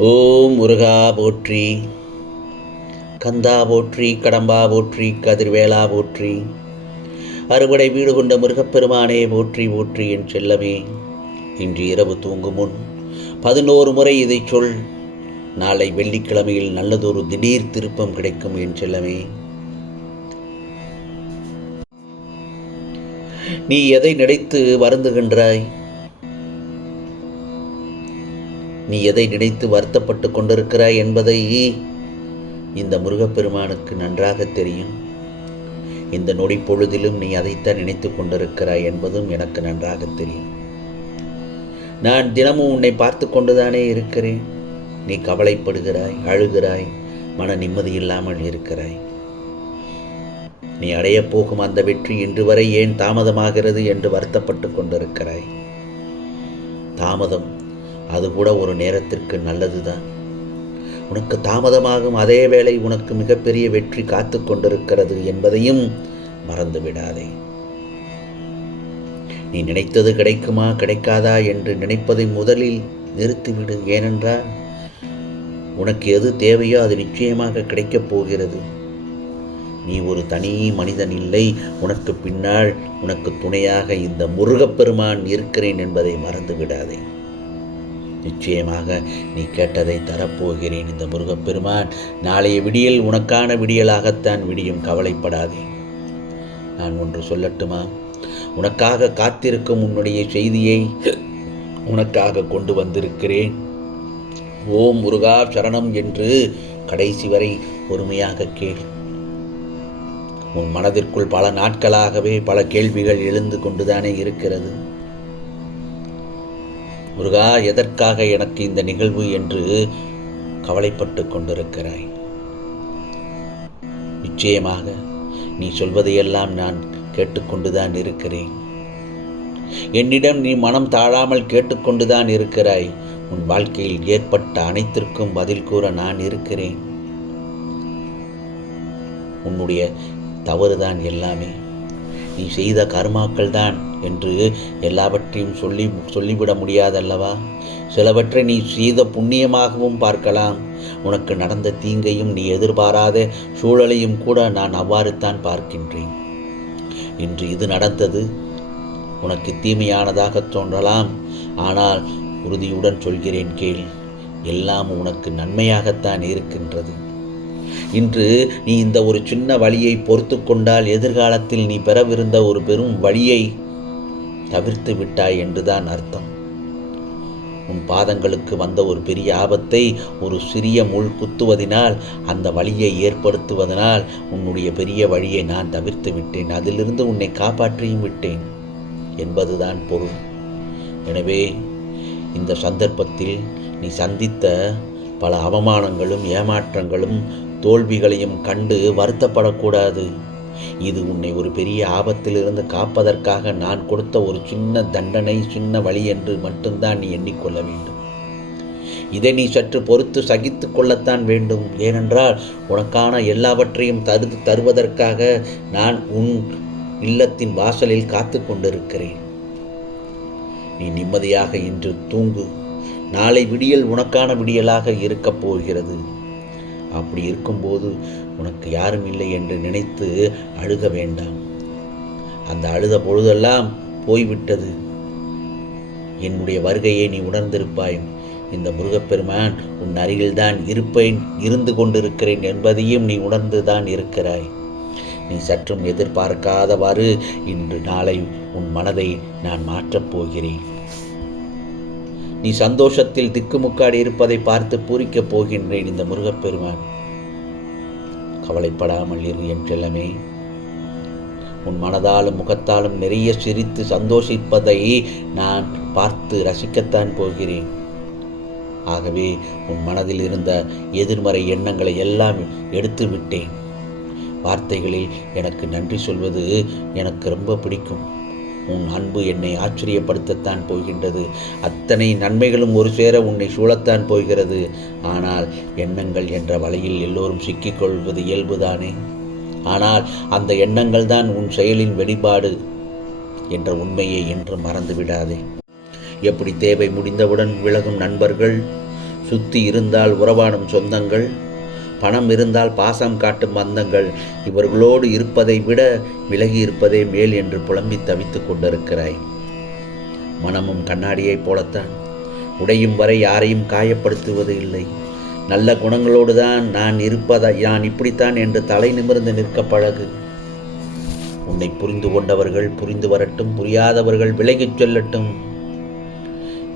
ஓம் முருகா போற்றி, கந்தா போற்றி, கடம்பா போற்றி, கதிர்வேலா போற்றி, அறுபடை வீடு கொண்ட முருகப்பெருமானே போற்றி போற்றி. என் செல்லமே, இன்று இரவு தூங்கும் முன் 11 முறை இதை சொல். நாளை வெள்ளிக்கிழமையில் நல்லதொரு திடீர் திருப்பம் கிடைக்கும். என் செல்லமே, நீ எதை நினைத்து வருந்துகின்றாய்? நீ எதை நினைத்து வருத்தப்பட்டு கொண்டிருக்கிறாய் என்பதை இந்த முருகப்பெருமானுக்கு நன்றாக தெரியும். இந்த நொடி பொழுதிலும் நீ அதைத்தான் நினைத்து கொண்டிருக்கிறாய் என்பதும் எனக்கு நன்றாக தெரியும். நான் தினமும் உன்னை பார்த்து கொண்டுதானே இருக்கிறேன். நீ கவலைப்படுகிறாய், அழுகிறாய், மன நிம்மதி இல்லாமல் இருக்கிறாய். நீ அடையப் போகும் அந்த வெற்றி இன்று வரை ஏன் தாமதமாகிறது என்று வருத்தப்பட்டு கொண்டிருக்கிறாய். தாமதம் அது கூட ஒரு நேரத்திற்கு நல்லதுதான். உனக்கு தாமதமாகும் அதே வேளை உனக்கு மிகப்பெரிய வெற்றி காத்து கொண்டிருக்கிறது என்பதையும் மறந்து விடாதே. நீ நினைத்தது கிடைக்குமா கிடைக்காதா என்று நினைப்பதை முதலில் நிறுத்திவிடு. ஏனென்றால் உனக்கு எது தேவையோ அது நிச்சயமாக கிடைக்கப் போகிறது. நீ ஒரு தனி மனிதன் இல்லை. உனக்கு பின்னால் உனக்கு துணையாக இந்த முருகப்பெருமான் இருக்கிறேன் என்பதை மறந்து விடாதே. நிச்சயமாக நீ கேட்டதை தரப்போகிறேன். இந்த முருகப்பெருமான் நாளைய விடியல் உனக்கான விடியலாகத்தான் விடியும். கவலைப்படாதே. நான் ஒன்று சொல்லட்டுமா? உனக்காக காத்திருக்கும் உன்னுடைய செய்தியை உனக்காக கொண்டு வந்திருக்கிறேன். ஓம் முருகா சரணம் என்று கடைசி வரை பொறுமையாக கேள். உன் மனதிற்குள் பல நாட்களாகவே பல கேள்விகள் எழுந்து கொண்டுதானே இருக்கிறது. முருகா, எதற்காக எனக்கு இந்த நிகழ்வு என்று கவலைப்பட்டு கொண்டிருக்கிறாய். நிச்சயமாக நீ சொல்வதையெல்லாம் நான் கேட்டுக்கொண்டுதான் இருக்கிறேன். என்னிடம் நீ மனம் தாழாமல் கேட்டுக்கொண்டுதான் இருக்கிறாய். உன் வாழ்க்கையில் ஏற்பட்ட அனைத்திற்கும் பதில் கூற நான் இருக்கிறேன். உன்னுடைய தவறுதான் எல்லாமே. நீ செய்த கர்மாக்கள் தான் என்று எல்லாவற்றையும் சொல்லிவிட முடியாதல்லவா? சிலவற்றை நீ செய்த புண்ணியமாகவும் பார்க்கலாம். உனக்கு நடந்த தீங்கையும் நீ எதிர்பாராத சூழலையும் கூட நான் அவ்வாறுத்தான் பார்க்கின்றேன். இன்று இது நடந்தது உனக்கு தீமையானதாக தோன்றலாம். ஆனால் உறுதியுடன் சொல்கிறேன் கேள். எல்லாம் உனக்கு நன்மையாகத்தான் இருக்கின்றது. இன்று நீ இந்த ஒரு சின்ன வழியை பொறுத்து கொண்டால் எதிர்காலத்தில் நீ பெறவிருந்த ஒரு பெரும் வழியை தவிர்த்து விட்டாய் என்றுதான் அர்த்தம். உன் பாதங்களுக்கு வந்த ஒரு பெரிய ஆபத்தை ஒரு சிறிய முள் குத்துவதனால், அந்த வழியை ஏற்படுத்துவதனால் உன்னுடைய பெரிய வழியை நான் தவிர்த்து விட்டேன். அதிலிருந்து உன்னை காப்பாற்றியும் விட்டேன் என்பதுதான் பொருள். எனவே இந்த சந்தர்ப்பத்தில் நீ சந்தித்த பல அவமானங்களும் ஏமாற்றங்களும் தோல்விகளையும் கண்டு வருத்தப்படக்கூடாது. இது உன்னை ஒரு பெரிய ஆபத்திலிருந்து காப்பதற்காக நான் கொடுத்த ஒரு சின்ன தண்டனை, சின்ன வழி என்று மட்டும்தான் நீ எண்ணிக்கொள்ள வேண்டும். இதை நீ சற்று பொறுத்து சகித்து கொள்ளத்தான் வேண்டும். ஏனென்றால் உனக்கான எல்லாவற்றையும் தருவதற்காக நான் உன் இல்லத்தின் வாசலில் காத்து கொண்டிருக்கிறேன். நீ நிம்மதியாக இன்று தூங்கு. நாளை விடியல் உனக்கான விடியலாக இருக்கப் போகிறது. அப்படி இருக்கும்போது உனக்கு யாரும் இல்லை என்று நினைத்து அழுக வேண்டாம். அந்த அழுத பொழுதெல்லாம் போய்விட்டது. என்னுடைய வருகையை நீ உணர்ந்திருப்பாய். இந்த முருகப்பெருமான் உன் அருகில்தான் இருந்து கொண்டிருக்கிறேன் என்பதையும் நீ உணர்ந்துதான் இருக்கிறாய். நீ சற்றும் எதிர்பார்க்காதவாறு இன்று நாளை உன் மனதை நான் மாற்றப் போகிறேன். நீ சந்தோஷத்தில் திக்குமுக்காடி இருப்பதை பார்த்து பூரிக்கப் போகின்றேன். இந்த முருகப்பெருமான், கவலைப்படாமல் இரு என் செல்லமே. உன் மனதாலும் முகத்தாலும் நிறைய சிரித்து சந்தோஷிப்பதை நான் பார்த்து ரசிக்கத்தான் போகிறேன். ஆகவே உன் மனதில் இருந்த எதிர்மறை எண்ணங்களை எல்லாம் எடுத்து விட்டேன். வார்த்தைகளில் எனக்கு நன்றி சொல்வது எனக்கு ரொம்ப பிடிக்கும். உன் அன்பு என்னை ஆச்சரியப்படுத்தத்தான் போகின்றது. அத்தனை நன்மைகளும் ஒரு சேர உன்னை சூழத்தான் போகிறது. ஆனால் எண்ணங்கள் என்ற வலையில் எல்லோரும் சிக்கிக்கொள்வது இயல்புதானே. ஆனால் அந்த எண்ணங்கள் தான் உன் செயலின் வெளிப்பாடு என்ற உண்மையை என்றும் மறந்து விடாதே. எப்படி தேவை முடிந்தவுடன் விலகும் நண்பர்கள், சுத்தி இருந்தால் உறவாடும் சொந்தங்கள், பணம் இருந்தால் பாசம் காட்டும் பந்தங்கள், இவர்களோடு இருப்பதை விட விலகி இருப்பதே மேல் என்று புலம்பி தவித்துக் கொண்டிருக்கிறாய். மனமும் கண்ணாடியைப் போலத்தான், உடையும் வரை யாரையும் காயப்படுத்துவது இல்லை. நல்ல குணங்களோடு தான் நான் இப்படித்தான் என்று தலை நிமிர்ந்து நிற்க பழகு. உன்னை புரிந்து கொண்டவர்கள் புரிந்து வரட்டும், புரியாதவர்கள் விலகிச் செல்லட்டும்.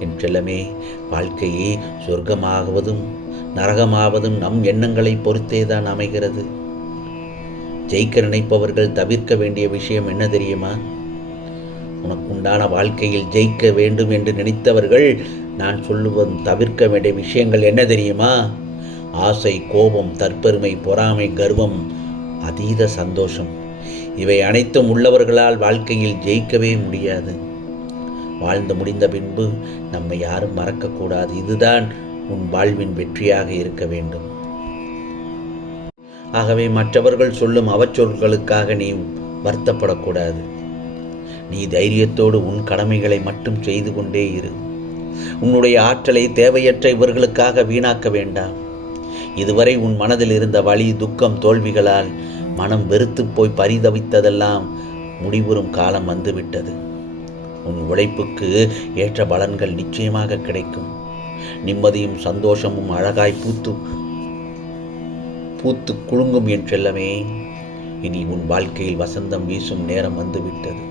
என் செல்லமே, வாழ்க்கையே சொர்க்கமாவதும் நரகமாவதும் நம் எண்ணங்களை பொறுத்தே தான் அமைகிறது. ஜெயிக்க நினைப்பவர்கள் தவிர்க்க வேண்டிய விஷயம் என்ன தெரியுமா? உனக்குண்டான வாழ்க்கையில் ஜெயிக்க வேண்டும் என்று நினைத்தவர்கள் நான் சொல்லுவதும் தவிர்க்க வேண்டிய விஷயங்கள் என்ன தெரியுமா? ஆசை, கோபம், தற்பெருமை, பொறாமை, கர்வம், அதீத சந்தோஷம், இவை அனைத்தும் உள்ளவர்களால் வாழ்க்கையில் ஜெயிக்கவே முடியாது. வாழ்ந்து முடிந்த பின்பு நம்மை யாரும் மறக்கக்கூடாது. இதுதான் உன் வாழ்வின் வெற்றியாக இருக்க வேண்டும். ஆகவே மற்றவர்கள் சொல்லும் அவச்சொற்களுக்காக நீ வருத்தப்படக்கூடாது. நீ தைரியத்தோடு உன் கடமைகளை மட்டும் செய்து கொண்டே இரு. உன்னுடைய ஆற்றலை தேவையற்ற இவர்களுக்காக வீணாக்க வேண்டாம். இதுவரை உன் மனதில் இருந்த வலி, துக்கம், தோல்விகளால் மனம் வெறுத்து போய் பரிதவித்ததெல்லாம் முடிவுறும் காலம் வந்துவிட்டது. உன் உழைப்புக்கு ஏற்ற பலன்கள் நிச்சயமாக கிடைக்கும். நிம்மதியும் சந்தோஷமும் அழகாய் பூத்து குலுங்கும் என் செல்லமே. இனி உன் வாழ்க்கையில் வசந்தம் வீசும் நேரம் வந்துவிட்டது.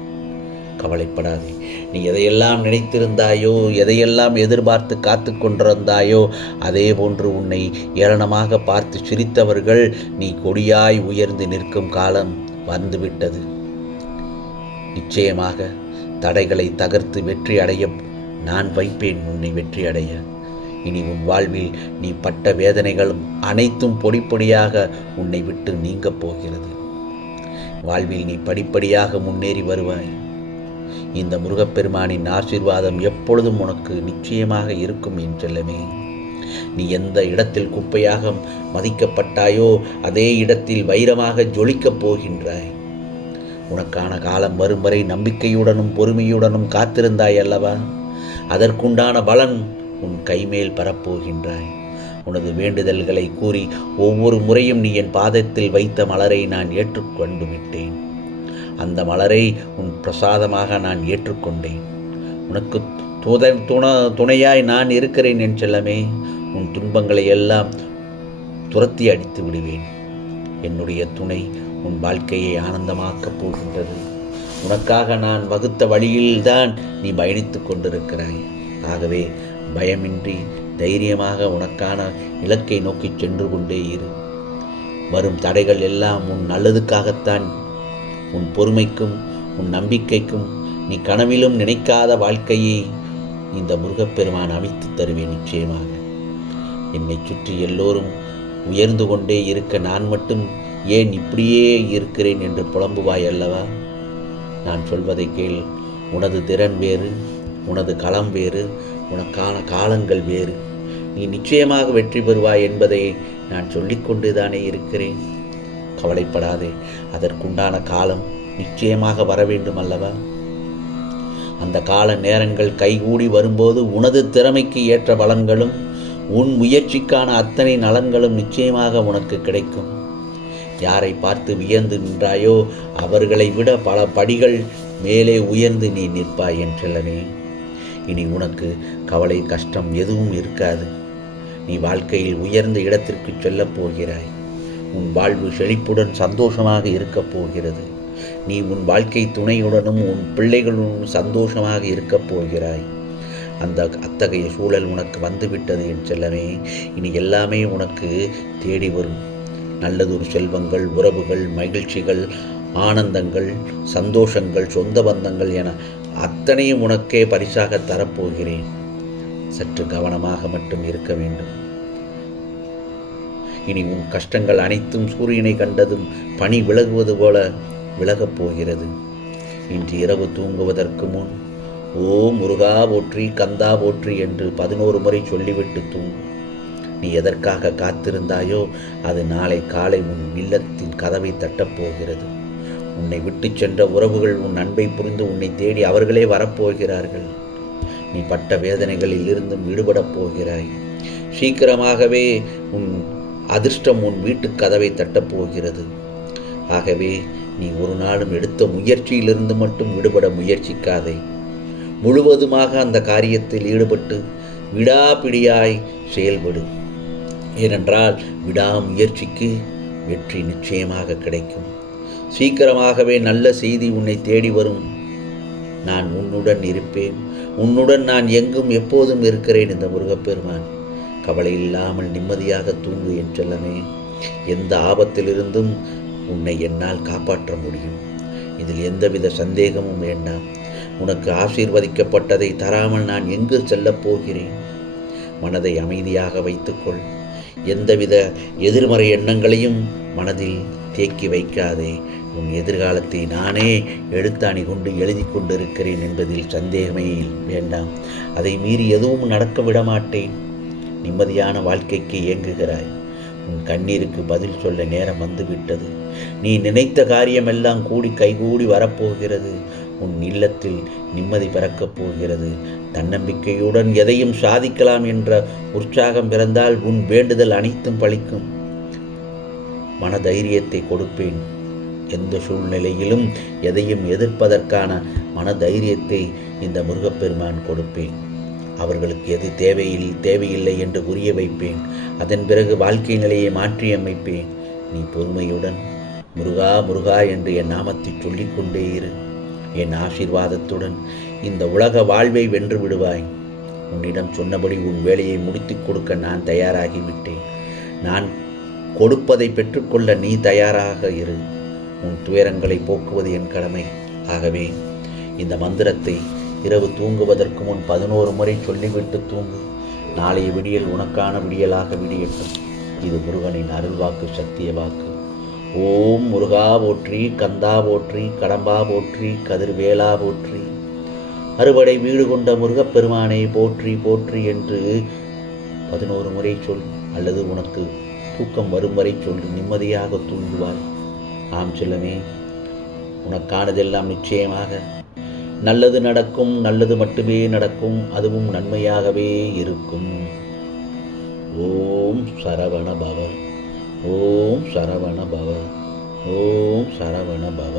கவலைப்படாதே. நீ எதையெல்லாம் நினைத்திருந்தாயோ, எதையெல்லாம் எதிர்பார்த்து காத்து கொண்டிருந்தாயோ, அதே போன்று உன்னை ஏளனமாக பார்த்து சிரித்தவர்கள் நீ கொடியாய் உயர்ந்து நிற்கும் காலம் வந்துவிட்டது. நிச்சயமாக தடைகளை தகர்த்து வெற்றி அடைய நான் வைப்பேன் உன்னை வெற்றி அடைய. இனி உன் வாழ்வில் நீ பட்ட வேதனைகளும் அனைத்தும் பொடி பொடியாக உன்னை விட்டு நீங்கப் போகிறது. வாழ்வில் நீ படிப்படியாக முன்னேறி வருவாய். இந்த முருகப்பெருமானின் ஆசீர்வாதம் எப்பொழுதும் உனக்கு நிச்சயமாக இருக்கும் என் செல்லமே. நீ எந்த இடத்தில் குப்பையாக மதிக்கப்பட்டாயோ அதே இடத்தில் வைரமாக ஜொலிக்கப் போகின்றாய். உனக்கான காலம் வரும் வரை நம்பிக்கையுடனும் பொறுமையுடனும் காத்திருந்தாய் அல்லவா? அதற்குண்டான பலன் உன் கைமேல் பரப்போகின்றாய். உனது வேண்டுதல்களை கூறி ஒவ்வொரு முறையும் நீ என் பாதத்தில் வைத்த மலரை நான் ஏற்றுக்கொண்டு விட்டேன். அந்த மலரை உன் பிரசாதமாக நான் ஏற்றுக்கொண்டேன். உனக்கு துணையாய் நான் இருக்கிறேன் என் செல்லமே. உன் துன்பங்களை எல்லாம் துரத்தி அடித்து விடுவேன். என்னுடைய துணை உன் வாழ்க்கையை ஆனந்தமாக்கப் போகின்றது. உனக்காக நான் வகுத்த வழியில்தான் நீ பயணித்து கொண்டிருக்கிறாய். ஆகவே பயமின்றி தைரியமாக உனக்கான இலக்கை நோக்கி சென்று கொண்டே இரு. வரும் தடைகள் எல்லாம் உன் நல்லதுக்காகத்தான். உன் பொறுமைக்கும் உன் நம்பிக்கைக்கும் நீ கனவிலும் நினைக்காத வாழ்க்கையை இந்த முருகப்பெருமான் அமைத்து தருவேன் நிச்சயமாக. என்னை சுற்றி எல்லோரும் உயர்ந்து கொண்டே இருக்க நான் மட்டும் ஏன் இப்படியே இருக்கிறேன் என்று புலம்புவாய் அல்லவா? நான் சொல்வதை கேள். உனது திறன் வேறு, உனது களம் வேறு, உனக்கான காலங்கள் வேறு. நீ நிச்சயமாக வெற்றி பெறுவாய் என்பதை நான் சொல்லிக்கொண்டு தானே இருக்கிறேன். கவலைப்படாதே. அதற்குண்டான காலம் நிச்சயமாக வர வேண்டும் அல்லவா? அந்த கால நேரங்கள் கைகூடி வரும்போது உனது திறமைக்கு ஏற்ற பலன்களும் உன் முயற்சிக்கான அத்தனை நலன்களும் நிச்சயமாக உனக்கு கிடைக்கும். யாரை பார்த்து வியந்து நின்றாயோ அவர்களை விட பல படிகள் மேலே உயர்ந்து நீ நிற்பாய் என் செல்லமே. இனி உனக்கு கவலை, கஷ்டம் எதுவும் இருக்காது. நீ வாழ்க்கையில் உயர்ந்த இடத்திற்கு செல்லப் போகிறாய். உன் வாழ்வு செழிப்புடன் சந்தோஷமாக இருக்கப் போகிறது. நீ உன் வாழ்க்கை துணையுடனும் உன் பிள்ளைகளுடன் சந்தோஷமாக இருக்கப் போகிறாய். அத்தகைய சூழல் உனக்கு வந்துவிட்டது என் செல்லமே. இனி எல்லாமே உனக்கு தேடி வரும். நல்லதொரு செல்வங்கள், உறவுகள், மகிழ்ச்சிகள், ஆனந்தங்கள், சந்தோஷங்கள், சொந்த பந்தங்கள் என அத்தனையும் உனக்கே பரிசாக தரப்போகிறேன். சற்று கவனமாக மட்டும் இருக்க வேண்டும். இனி உன் கஷ்டங்கள் அனைத்தும் சூரியனை கண்டதும் பனி விலகுவது போல விலகப் போகிறது. இன்று இரவு தூங்குவதற்கு முன் ஓம் முருகா போற்றி, கந்தா போற்றி என்று 11 முறை சொல்லிவிட்டு தூங்கு. நீ எதற்காக காத்திருந்தாயோ அது நாளை காலை உன் இல்லத்தின் கதவை தட்டப்போகிறது. உன்னை விட்டு சென்ற உறவுகள் உன் அன்பை புரிந்து உன்னை தேடி அவர்களே வரப்போகிறார்கள். நீ பட்ட வேதனைகளில் இருந்தும் விடுபடப் போகிறாய். சீக்கிரமாகவே உன் அதிர்ஷ்டம் உன் வீட்டுக் கதவை தட்டப்போகிறது. ஆகவே நீ ஒரு நாளும் எடுத்த முயற்சியிலிருந்து மட்டும் விடுபட முயற்சிக்காதே. முழுவதுமாக அந்த காரியத்தில் ஈடுபட்டு விடாப்பிடியாய் செயல்படு. ஏனென்றால் விடாமுயற்சிக்கு வெற்றி நிச்சயமாக கிடைக்கும். சீக்கிரமாகவே நல்ல செய்தி உன்னை தேடி வரும். நான் உன்னுடன் இருப்பேன், உன்னுடன் நான் எங்கும் எப்போதும் இருக்கிறேன். இந்த முருகப்பெருமான் கவலை இல்லாமல் நிம்மதியாக தூங்கு என் செல்லமே. எந்த ஆபத்திலிருந்தும் உன்னை என்னால் காப்பாற்ற முடியும். இதில் எந்தவித சந்தேகமும் வேண்டாம். உனக்கு ஆசீர்வதிக்கப்பட்டதை தராமல் நான் எங்கு செல்லப் போகிறேன்? மனதை அமைதியாக வைத்துக்கொள். எந்தவித எதிர்மறை எண்ணங்களையும் மனதில் தேக்கி வைக்காதே. உன் எதிர்காலத்தை நானே எழுத்தாணி கொண்டு எழுதி கொண்டிருக்கிறேன் என்பதில் சந்தேகமே வேண்டாம். அதை மீறி எதுவும் நடக்க விடமாட்டேன். நிம்மதியான வாழ்க்கைக்கு இயங்குகிறாய். உன் கண்ணீருக்கு பதில் சொல்ல நேரம் வந்துவிட்டது. நீ நினைத்த காரியமெல்லாம் கூடி கைகூடி வரப்போகிறது. உன் இல்லத்தில் நிம்மதி பிறக்கப் போகிறது. தன்னம்பிக்கையுடன் எதையும் சாதிக்கலாம் என்ற உற்சாகம் பிறந்தால் உன் வேண்டுதல் அனைத்தும் பலிக்கும். மனதைரியத்தை கொடுப்பேன். எந்த சூழ்நிலையிலும் எதையும் எதிர்ப்பதற்கான மனதைரியத்தை இந்த முருகப்பெருமான் கொடுப்பேன். அவர்களுக்கு எது தேவையில்லை என்று புரிய வைப்பேன். அதன் பிறகு வாழ்க்கை நிலையை மாற்றியமைப்பேன். நீ பொறுமையுடன் முருகா முருகா என்று என் நாமத்தை சொல்லிக்கொண்டே இரு. என் ஆசீர்வாதத்துடன் இந்த உலக வாழ்வை வென்று விடுவாய். உன்னிடம் சொன்னபடி உன் வேலையை முடித்து கொடுக்க நான் தயாராகிவிட்டேன். நான் கொடுப்பதை பெற்றுக்கொள்ள நீ தயாராக இரு. உன் துயரங்களை போக்குவது என் கடமை. ஆகவே இந்த மந்திரத்தை இரவு தூங்குவதற்கு முன் 11 முறை சொல்லிவிட்டு தூங்கு. நாளைய விடியல் உனக்கான விடியலாக விடியட்டும். இது முருகனின் அருள்வாக்கு, சத்திய வாக்கு. ஓம் முருகா போற்றி, கந்தா போற்றி, கடம்பா போற்றி, கதிர்வேலா போற்றி, அறுபடை வீடு கொண்ட முருகப்பெருமானை போற்றி போற்றி என்று 11 முறை சொல். அல்லது உனக்கு தூக்கம் வரும் வரை சொல்லு. நிம்மதியாக தூங்குவாய். ஆம் செல்லமே, உனக்கானதெல்லாம் நிச்சயமாக நல்லது நடக்கும். நல்லது மட்டுமே நடக்கும். அதுவும் நன்மையாகவே இருக்கும். ஓம் சரவண பவ. ஓம் சரவண பவ. ஓம் சரவண பவ.